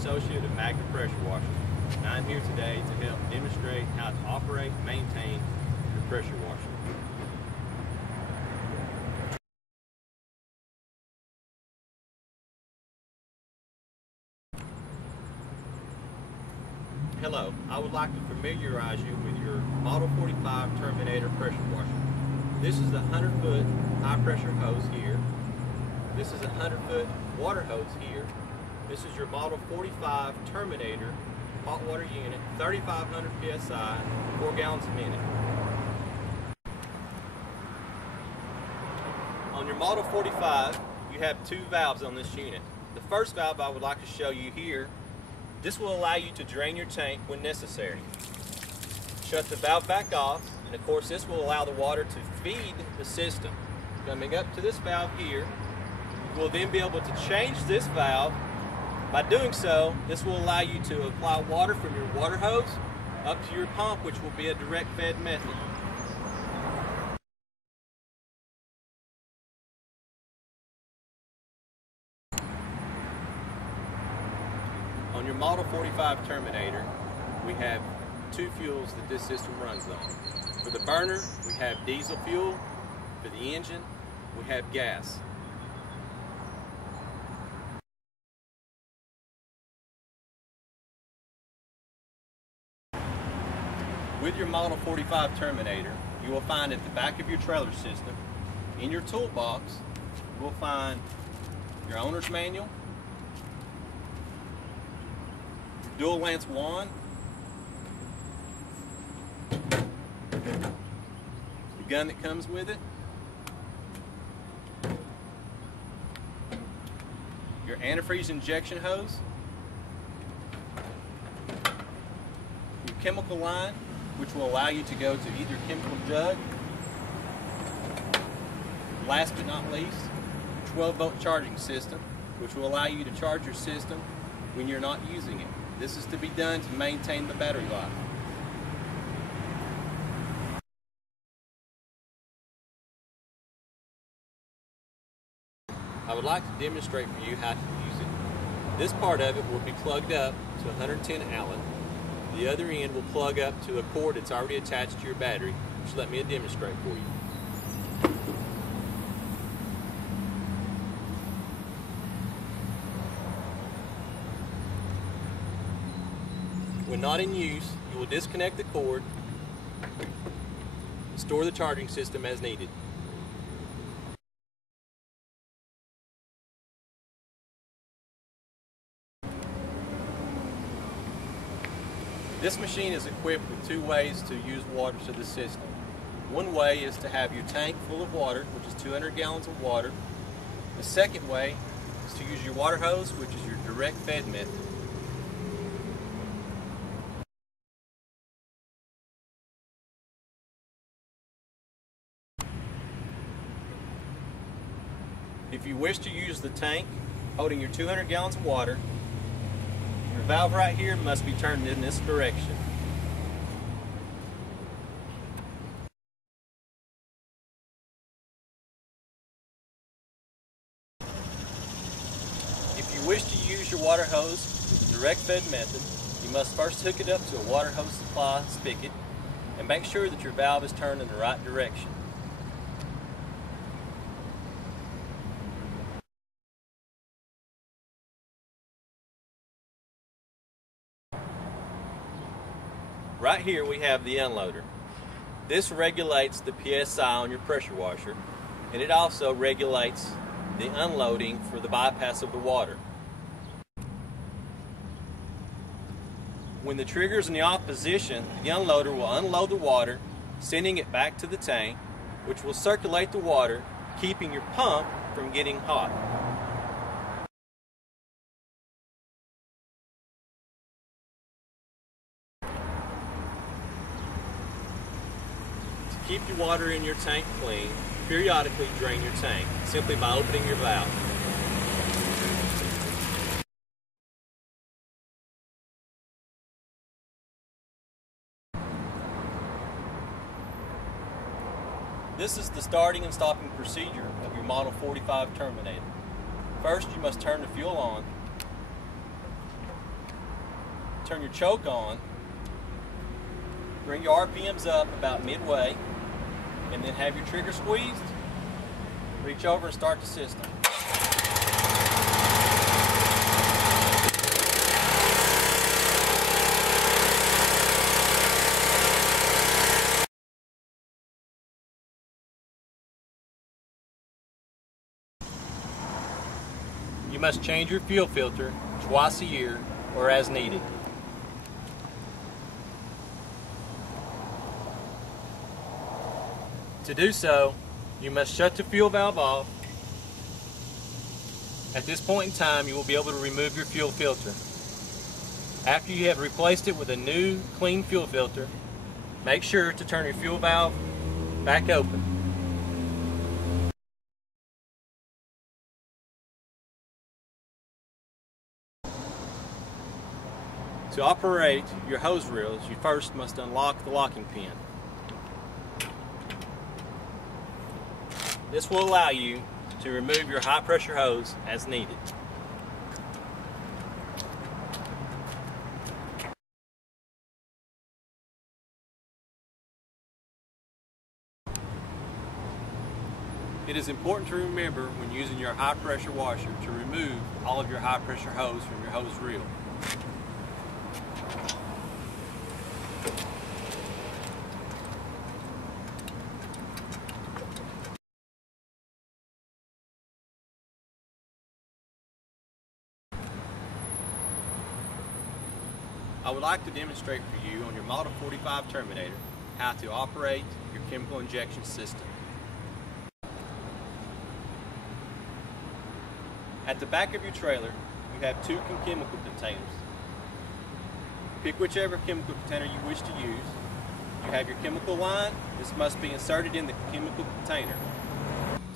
associate of Magna Pressure Washer, and I'm here today to help demonstrate how to operate and maintain your pressure washer. Hello, I would like to familiarize you with your Model 45 Terminator pressure washer. This is the 100-foot high pressure hose here. This is a 100-foot water hose here. This is your Model 45 Terminator hot water unit, 3,500 psi, 4 gallons a minute. On your Model 45, you have two valves on this unit. The first valve I would like to show you here. This will allow you to drain your tank when necessary. Shut the valve back off, and of course this will allow the water to feed the system. Coming up to this valve here, you will then be able to change this valve. By doing so, this will allow you to apply water from your water hose up to your pump, which will be a direct fed method. On your Model 45 Terminator, we have two fuels that this system runs on. For the burner, we have diesel fuel. For the engine, we have gas. With your Model 45 Terminator, you will find at the back of your trailer system, in your toolbox, you will find your owner's manual, dual lance wand, the gun that comes with it, your antifreeze injection hose, your chemical line, which will allow you to go to either chemical jug. Last but not least, 12-volt charging system, which will allow you to charge your system when you're not using it. This is to be done to maintain the battery life. I would like to demonstrate for you how to use it. This part of it will be plugged up to 110 Allen. The other end will plug up to a cord that's already attached to your battery. Just let me demonstrate for you. When not in use, you will disconnect the cord and store the charging system as needed. This machine is equipped with two ways to use water to the system. One way is to have your tank full of water, which is 200 gallons of water. The second way is to use your water hose, which is your direct fed method. If you wish to use the tank holding your 200 gallons of water, your valve right here must be turned in this direction. If you wish to use your water hose with the direct fed method, you must first hook it up to a water hose supply spigot and make sure that your valve is turned in the right direction. Right here we have the unloader. This regulates the PSI on your pressure washer, and it also regulates the unloading for the bypass of the water. When the trigger is in the off position, the unloader will unload the water, sending it back to the tank, which will circulate the water, keeping your pump from getting hot. To keep your water in your tank clean, periodically drain your tank simply by opening your valve. This is the starting and stopping procedure of your Model 45 Terminator. First, you must turn the fuel on. turn your choke on, bring your RPMs up about midway, and then have your trigger squeezed. Reach over and start the system. You must change your fuel filter twice a year or as needed. To do so, you must shut the fuel valve off. At this point in time, you will be able to remove your fuel filter. After you have replaced it with a new clean fuel filter, make sure to turn your fuel valve back open. To operate your hose reels, you first must unlock the locking pin. This will allow you to remove your high pressure hose as needed. It is important to remember when using your high pressure washer to remove all of your high pressure hose from your hose reel. I would like to demonstrate for you on your Model 45 Terminator how to operate your chemical injection system. At the back of your trailer, you have two chemical containers. Pick whichever chemical container you wish to use. You have your chemical line. This must be inserted in the chemical container.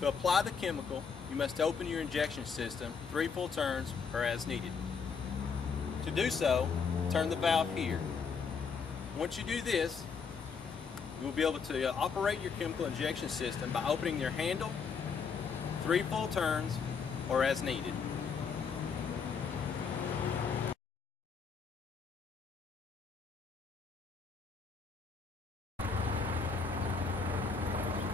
To apply the chemical, you must open your injection system 3 full turns or as needed. To do so, turn the valve here. Once you do this, you will be able to operate your chemical injection system by opening your handle 3 full turns or as needed.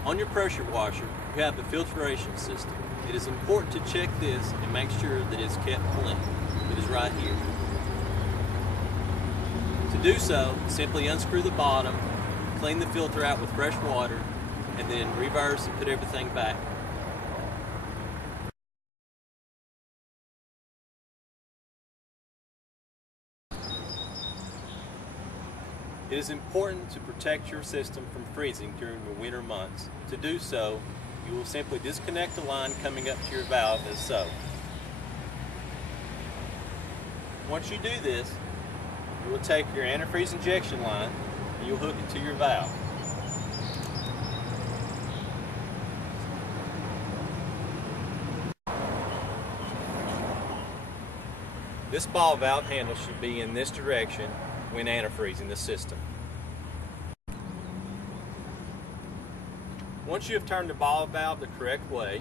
On your pressure washer, you have the filtration system. It is important to check this and make sure that it's kept clean. It is right here. To do so, simply unscrew the bottom, clean the filter out with fresh water, and then reverse and put everything back. It is important to protect your system from freezing during the winter months. To do so, you will simply disconnect the line coming up to your valve as so. Once you do this, you will take your antifreeze injection line and you'll hook it to your valve. This ball valve handle should be in this direction when antifreezing the system. Once you have turned the ball valve the correct way,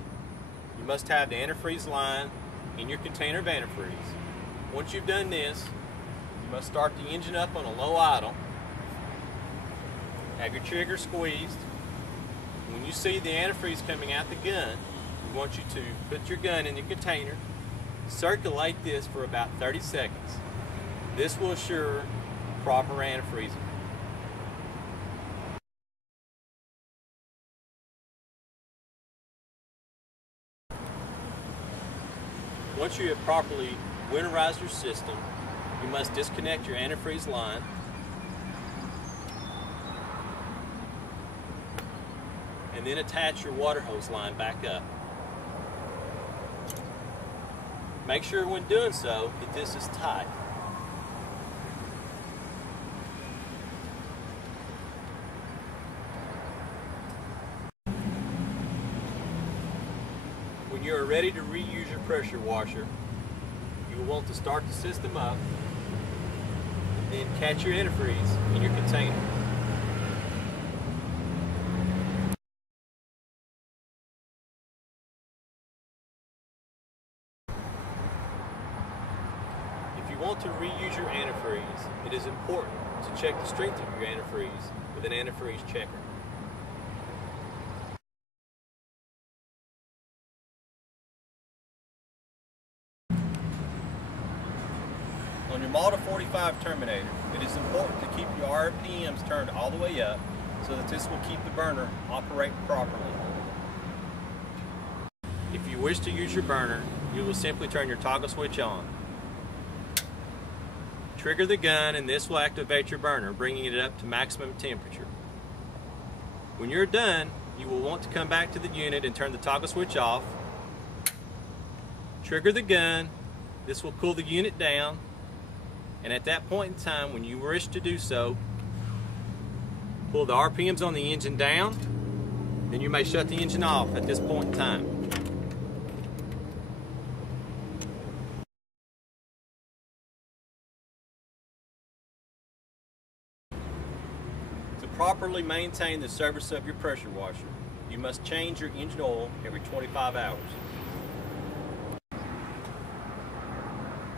you must have the antifreeze line in your container of antifreeze. Once you've done this, you must start the engine up on a low idle. Have your trigger squeezed. When you see the antifreeze coming out the gun, we want you to put your gun in the container, circulate this for about 30 seconds. This will assure proper antifreezing. Once you have properly winterized your system, you must disconnect your antifreeze line and then attach your water hose line back up. Make sure when doing so that this is tight. When you are ready to reuse your pressure washer, you will want to start the system up, then catch your antifreeze in your container. If you want to reuse your antifreeze, it is important to check the strength of your antifreeze with an antifreeze checker. On your Model 45 Terminator, it is important to keep your RPMs turned all the way up so that this will keep the burner operating properly. If you wish to use your burner, you will simply turn your toggle switch on. Trigger the gun and this will activate your burner, bringing it up to maximum temperature. When you're done, you will want to come back to the unit and turn the toggle switch off. Trigger the gun, this will cool the unit down, and at that point in time, when you wish to do so, pull the RPMs on the engine down, then you may shut the engine off at this point in time. To properly maintain the service of your pressure washer, you must change your engine oil every 25 hours.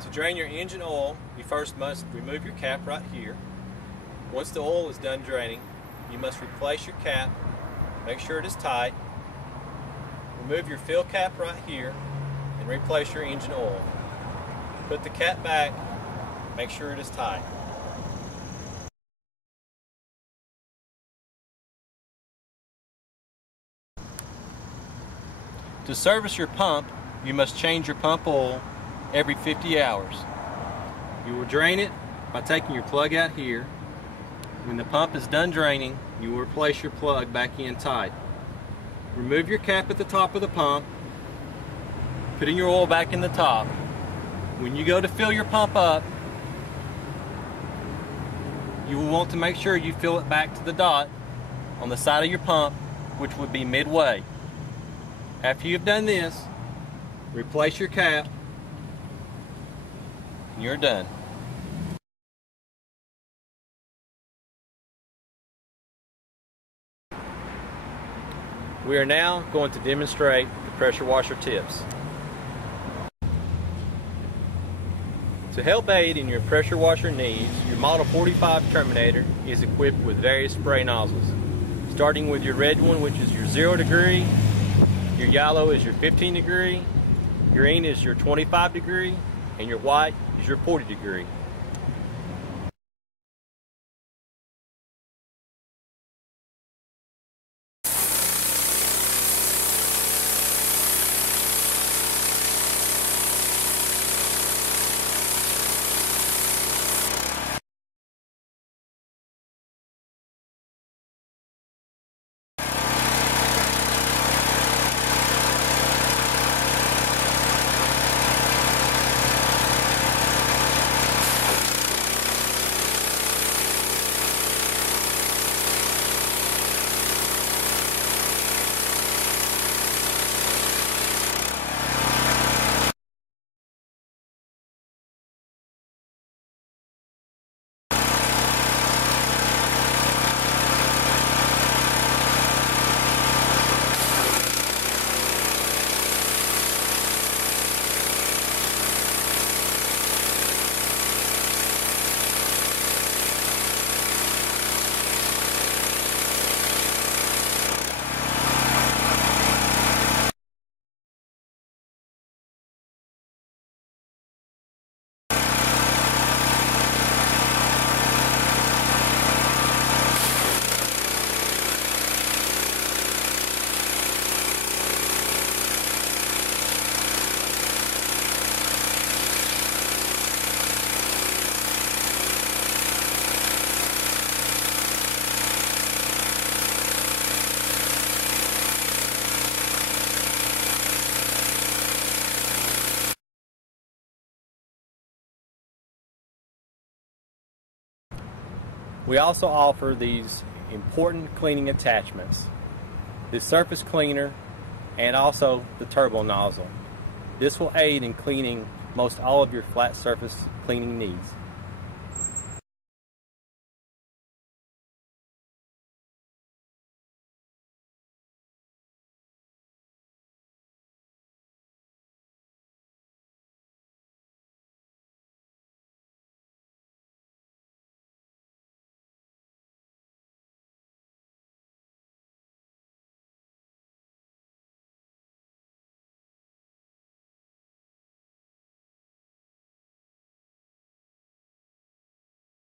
To drain your engine oil, you first must remove your cap right here. Once the oil is done draining, you must replace your cap, make sure it is tight, remove your fill cap right here, and replace your engine oil. Put the cap back, make sure it is tight. To service your pump, you must change your pump oil every 50 hours. You will drain it by taking your plug out here. When the pump is done draining, you will replace your plug back in tight. Remove your cap at the top of the pump, putting your oil back in the top. When you go to fill your pump up, you will want to make sure you fill it back to the dot on the side of your pump, which would be midway. After you've done this, replace your cap, and you're done. We are now going to demonstrate the pressure washer tips. To help aid in your pressure washer needs, your Model 45 Terminator is equipped with various spray nozzles. Starting with your red one, which is your 0 degree, your yellow is your 15 degree, green is your 25 degree, and your white is your 40 degree. We also offer these important cleaning attachments, the surface cleaner and also the turbo nozzle. This will aid in cleaning most all of your flat surface cleaning needs.